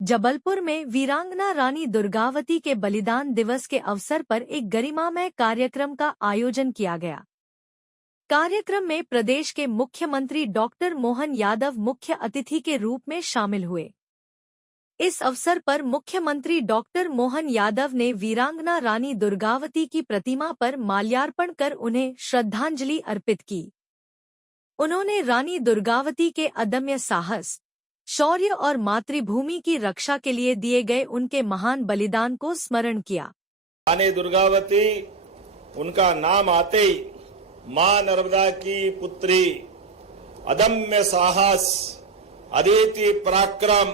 जबलपुर में वीरांगना रानी दुर्गावती के बलिदान दिवस के अवसर पर एक गरिमामय कार्यक्रम का आयोजन किया गया। कार्यक्रम में प्रदेश के मुख्यमंत्री डॉक्टर मोहन यादव मुख्य अतिथि के रूप में शामिल हुए। इस अवसर पर मुख्यमंत्री डॉक्टर मोहन यादव ने वीरांगना रानी दुर्गावती की प्रतिमा पर माल्यार्पण कर उन्हें श्रद्धांजलि अर्पित की। उन्होंने रानी दुर्गावती के अदम्य साहस, शौर्य और मातृभूमि की रक्षा के लिए दिए गए उनके महान बलिदान को स्मरण किया। रानी दुर्गावती, उनका नाम आते ही मां नर्मदा की पुत्री, अदम्य साहस, अद्वितीय पराक्रम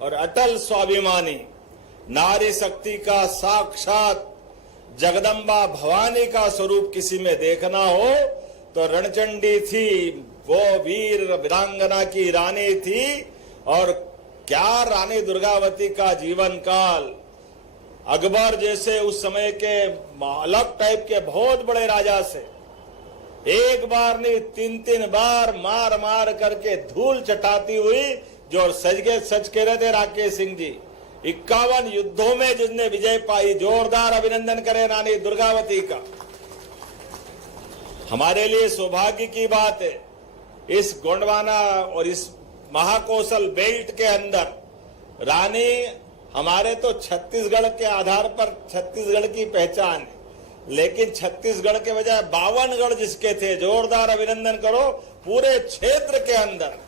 और अटल स्वाभिमानी, नारी शक्ति का साक्षात जगदम्बा भवानी का स्वरूप किसी में देखना हो तो रणचंडी थी। वो वीर वीरांगना की रानी थी। और क्या रानी दुर्गावती का जीवन काल, अकबर जैसे उस समय के अलग टाइप के बहुत बड़े राजा से एक बार नहीं 3-3 बार मार मार करके धूल चटाती हुई, जो सच कह रहे थे राकेश सिंह जी, 51 युद्धों में जिसने विजय पाई। जोरदार अभिनंदन करें रानी दुर्गावती का। हमारे लिए सौभाग्य की बात है, इस गोंडवाना और इस महाकौशल बेल्ट के अंदर रानी, हमारे तो छत्तीसगढ़ के आधार पर छत्तीसगढ़ की पहचान है, लेकिन छत्तीसगढ़ के बजाय 52 गढ़ जिसके थे, जोरदार अभिनंदन करो। पूरे क्षेत्र के अंदर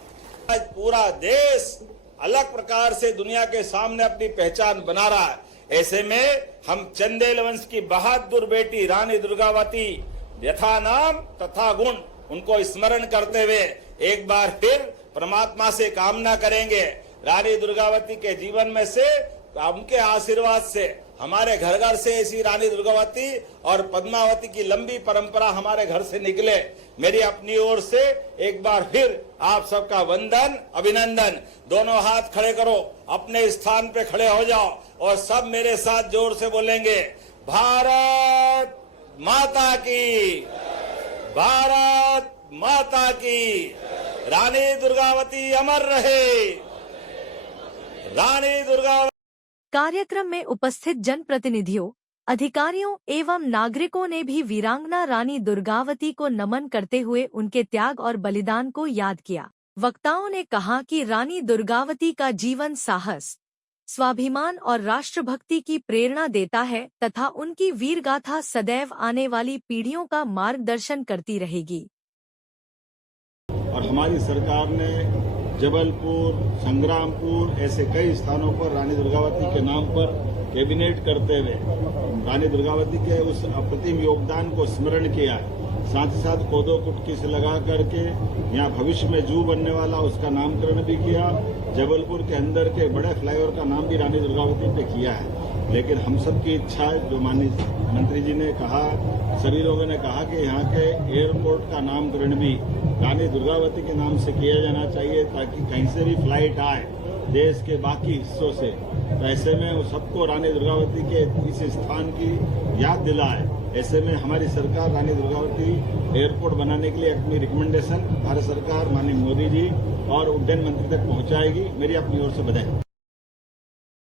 आज पूरा देश अलग प्रकार से दुनिया के सामने अपनी पहचान बना रहा है। ऐसे में हम चंदेल वंश की बहादुर बेटी रानी दुर्गावती, यथा नाम तथा गुण, उनको स्मरण करते हुए एक बार फिर परमात्मा से कामना करेंगे रानी दुर्गावती के जीवन में से, उनके आशीर्वाद से, हमारे घर घर से ऐसी रानी दुर्गावती और पद्मावती की लंबी परंपरा हमारे घर से निकले। मेरी अपनी ओर से एक बार फिर आप सबका वंदन, अभिनंदन। दोनों हाथ खड़े करो, अपने स्थान पे खड़े हो जाओ और सब मेरे साथ जोर से बोलेंगे, भारत माता की, भारत माता की, रानी दुर्गावती अमर रहे, रानी दुर्गावती। कार्यक्रम में उपस्थित जनप्रतिनिधियों, अधिकारियों एवं नागरिकों ने भी वीरांगना रानी दुर्गावती को नमन करते हुए उनके त्याग और बलिदान को याद किया। वक्ताओं ने कहा कि रानी दुर्गावती का जीवन साहस, स्वाभिमान और राष्ट्रभक्ति की प्रेरणा देता है तथा उनकी वीरगाथा सदैव आने वाली पीढ़ियों का मार्गदर्शन करती रहेगी। और हमारी सरकार ने जबलपुर, संग्रामपुर ऐसे कई स्थानों पर रानी दुर्गावती के नाम पर कैबिनेट करते हुए रानी दुर्गावती के उस अप्रतिम योगदान को स्मरण किया है। साथ ही साथ कोदो कुटकी से लगा करके यहाँ भविष्य में जू बनने वाला उसका नामकरण भी किया। जबलपुर के अंदर के बड़े फ्लाईओवर का नाम भी रानी दुर्गावती पे किया है। लेकिन हम सब की इच्छा है, जो माननीय मंत्री जी ने कहा, सभी लोगों ने कहा कि यहाँ के एयरपोर्ट का नामकरण भी रानी दुर्गावती के नाम से किया जाना चाहिए, ताकि कहीं से भी फ्लाइट आए देश के बाकी हिस्सों से, तो ऐसे में वो सबको रानी दुर्गावती के इस स्थान की याद दिलाए। ऐसे में हमारी सरकार रानी दुर्गावती एयरपोर्ट बनाने के लिए अपनी रिकमेंडेशन भारत सरकार माननीय मोदी जी और उड्डयन मंत्री तक पहुंचाएगी। मेरी अपनी ओर से बधाई।